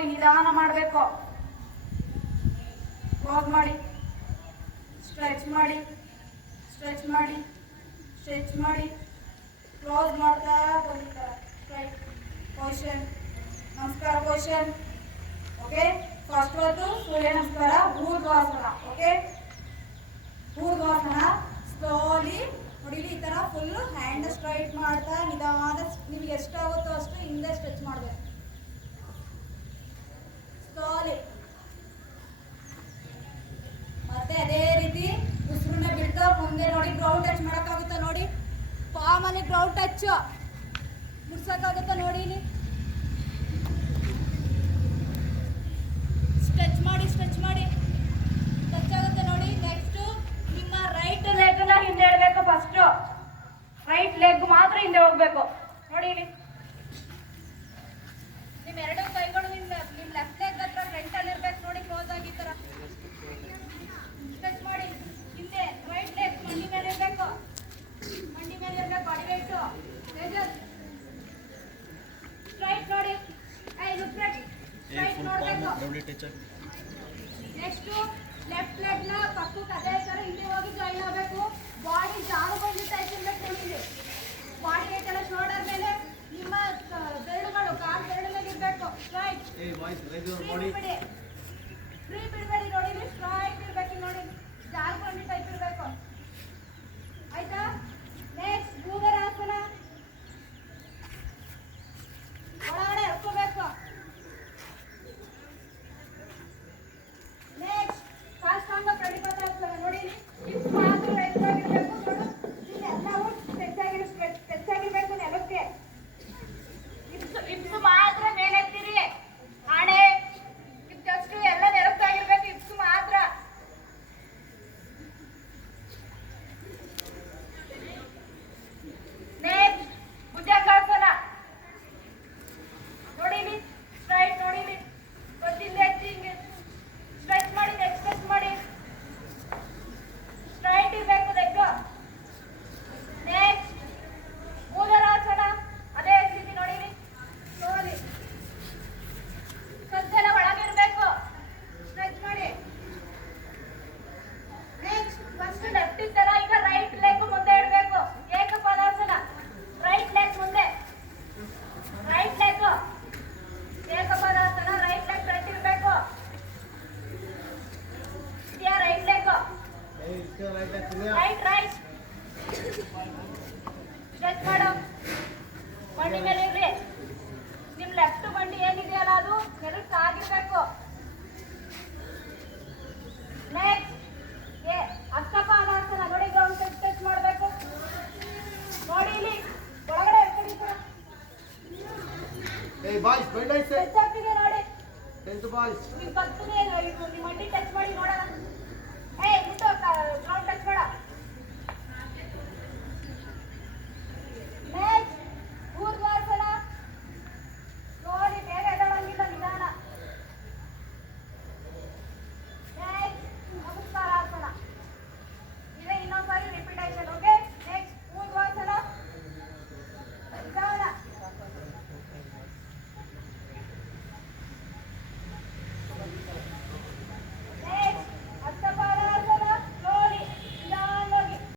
Slowly ನಿಧಾನ ಮಾಡಬೇಕು. Close ಮಾಡಿ, ಸ್ಟ್ರೆಚ್ ಮಾಡಿ, ಸ್ಟ್ರೆಚ್ ಮಾಡಿ, ಸ್ಟ್ರೆಚ್ ಮಾಡಿ, ಕ್ಲೋಸ್ ಮಾಡ್ತಾ ಬಂದಿದ್ದಾರೆ. ಸ್ಟ್ರೈಟ್ ಪೊಸಿಷನ್, ನಮಸ್ಕಾರ ಪೊಸಿಷನ್. ಓಕೆ, ಫಸ್ಟ್ ಹೊತ್ತು ಸೂರ್ಯ ನಮಸ್ಕಾರ, ಊರ್ಧ್ವಾಸನ. ಓಕೆ, ಊರ್ಧ್ವಾಸನ ಸ್ಲೋಲಿ ನೋಡಿ. ಈ ತರ ಫುಲ್ ಹ್ಯಾಂಡ್ ಸ್ಟ್ರೈಟ್ ಮಾಡ್ತಾ ನಿಧಾನ, ನಿಮ್ಗೆ ಎಷ್ಟಾಗುತ್ತೋ ಅಷ್ಟು ಹಿಂದೆ ಸ್ಟ್ರೆಚ್ ಮಾಡಬೇಕು. ಸ್ಲೋಲಿ. ಮತ್ತೆ ಅದೇ ರೀತಿ ಉಸಿರನ್ನ ಬಿಡ್ತಾ ಮುಂದೆ ನೋಡಿ. ಗ್ರೌಂಡ್ ಟಚ್ ಮಾಡೋಕ್ಕಾಗುತ್ತಾ ನೋಡಿ. ಪಾಮಲ್ಲಿ ಗ್ರೌಂಡ್ ಟಚ್ ಮುಡ್ಸೋಕ್ಕಾಗುತ್ತಾ ನೋಡಿ. ಇಲ್ಲಿ ಸ್ಟ್ರೆಚ್ ಮಾಡಿ, ಸ್ಟ್ರೆಚ್ ಮಾಡಿ, ಟಚ್ ಆಗುತ್ತೆ ನೋಡಿ. ನೆಕ್ಸ್ಟ್ ನಿಮ್ಮ ರೈಟ್ ಲೆಗ್ನ ಹಿಂದೆ ಇಡಬೇಕು. ಫಸ್ಟ್ ರೈಟ್ ಲೆಗ್ ಮಾತ್ರ ಹಿಂದೆ ಹೋಗ್ಬೇಕು ನೋಡಿ. ಇಲ್ಲಿ ನಿಮ್ಮ ಎರಡು ಕೈಗಳು ನಿಮ್ಮ ಲೆಫ್ಟ್ ಲೆಗ್ ಹತ್ರ ಫ್ರಂಟ್ ಅಲ್ಲಿ ಇರ್ಬೇಕು ನೋಡಿ. ಕ್ಲೋಸ್ ಆಗಿ ಈ ತರ ಸ್ಟ್ರೆಚ್ ಮಾಡಿ. ಹಿಂದೆ ರೈಟ್ ಲೆಗ್ ಮಂಡಿ ಮೇಲೆ ಇರಬೇಕು, ಮಂಡಿ ಮೇಲೆ ಇರಬೇಕು. ಬಾಡಿ ವೇಟ್ ಸ್ಟ್ರೈಟ್ ನೋಡಿ. ಸ್ಟ್ರೈಟ್ ನೋಡ್ಬೇಕು. ನೆಕ್ಸ್ಟ್ ಲೆಫ್ಟ್ ಲೆಗ್ ನ ಪಕ್ಕಕ್ಕೆ ಅದೇ ತರ ಹಿಂದೆ ಹೋಗಿ ಜಾಯಿನ್ ಆಗಬೇಕು. ಬಾಡಿ ಜಾರು ಬಂದು ಟೈಪ್ ಇರ್ಬೇಕು ನೋಡಿ. ಇಲ್ಲಿ ಬಾಡಿ ವೇಟ್ ಎಲ್ಲ ಶೋಲ್ಡರ್ ಮೇಲೆ, ನಿಮ್ಮ ಬೆರಳುಗಳು ಕಾಲು ಬೆರಳಿಗೆ ಇರಬೇಕು. ಸ್ಟ್ರೈಟ್ ಫ್ರೀ ಬಿಡಬೇಡಿ ನೋಡಿ. ಸ್ಟ್ರೈಟ್ ಇರ್ಬೇಕು ನೋಡಿ. ಜಾರು ಬಂದು ಟೈಪ್ ಇರಬೇಕು. ಆಯ್ತಾ? ನೆಕ್ಸ್ಟ್ ಭೂಗರಾಸನ. ಒಳಗಡೆ ಎಳ್ಕೋಬೇಕು. ನೆಕ್ಸ್ಟ್ ಸಾಷ್ಟಾಂಗ ಪ್ರಣಿಪಾತಾಸನ ನೋಡಿ. ಹಿಪ್ ಮಾತ್ರ ಎತ್ತಾಗಿರ್ಬೇಕು ನೋಡು. ಇಲ್ಲಿ ಎಲ್ಲವೂ ಹೆಚ್ಚಾಗಿರ್ಬೇಕು ನೆಲಕ್ಕೆ. ಹಿಪ್ಸ್ ಮಾತ್ರ ಮೇಲೆತ್ತೀರಿ. ಆಣೆ ಜಸ್ಟ್ ಎಲ್ಲ ನೆಲಕ್ಕಾಗಿರ್ಬೇಕು. ಹಿಪ್ಸ್ ಮಾತ್ರ. ನೆಕ್ಸ್ಟ್ ಭುಜಂಗಾಸನ ನೋಡಿ. ಇಲ್ಲಿ ಸ್ಟ್ರೈಟ್ ನೋಡಿ. ಇಲ್ಲಿ ಗೊತ್ತಿಲ್ಲ ಹಿಂಗೆ ಸ್ಟ್ರೆಚ್ ಮಾಡಿ, ನೆಕ್ಸ್ಟ್ ಸ್ಟ್ರೆಚ್ ಮಾಡಿ. ಸ್ಟ್ರೈಟ್ ಇರಬೇಕು ಲೆಗ್. ನೆಕ್ಸ್ಟ್ ಭೂಗರಾಸನ ಅದೇ ರೀತಿ ನೋಡಿ. ನೋಡಿ ಸಜ್ಜೆಲ್ಲ ಒಳಗಿರ್ಬೇಕು. ಸ್ಟ್ರೆಚ್ ಮಾಡಿ. ನೆಕ್ಸ್ಟ್ ಫಸ್ಟ್ ಲೆಫ್ಟ್ ಇದ್ದ ಈಗ ರೈಟ್ ಲೆಗ್ ಮುಂದೆ ಇಡಬೇಕು. ಏಕಪಾದಾಸನ. ರೈಟ್ ಲೆಗ್ ಮುಂದೆ, right leg ekapadasana. Right leg front ಇರಬೇಕು. Right leg right right stretch ಮಾಡು. ಮಂಡಿ ಮೇಲೆ ಇರ್ರಿ. ನಿಮ್ ಲೆಫ್ಟ್ ಮಂಡಿ ಏನಿದೆಯಲ್ಲ ಅದು ನೆಲಕ್ಕೆ ಆಗಿರ್ಬೇಕು. ನೆಕ್ಸ್ಟ್ ಹಸ್ತಪಾದಾಸನ ನೋಡಿ. ಗ್ರೌಂಡ್ ಟಚ್ ಮಾಡಬೇಕು ನೋಡಿ. ಇಲ್ಲಿ ಒಳಗಡೆ ಟಚ್ ಆಗ್ತಿದೆ ನೋಡಿ. ನಿಮ್ಮ ಮಂಡಿ ಟಚ್ ಮಾಡಿ ನೋಡೋಣ. ಗ್ರೌಂಡ್ ಟಚ್ ಮಾಡ.